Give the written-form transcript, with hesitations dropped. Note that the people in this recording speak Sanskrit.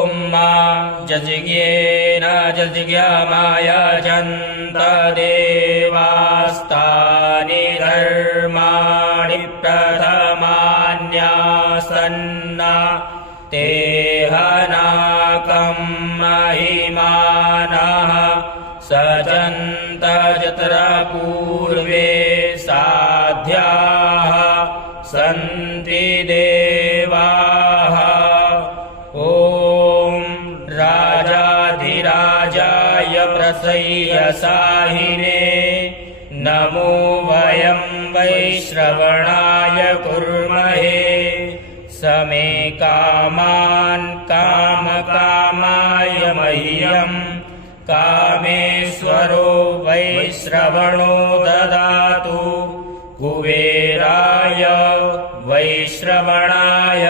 मा जज्ञेन जज्ञामायजन्त देवास्तानि धर्माणि प्रथमान्यासन्न ते हनाकं महिमानः सजन्त यत्र पूर्वे साध्याः सन्ति देवाः। राजाधिराजाय प्रसह्यसाहिने नमो वयं वैश्रवणाय कुर्महे समे कामान् कामकामाय मह्यं कामेश्वरो वैश्रवणो ददातु कुबेराय वैश्रवणाय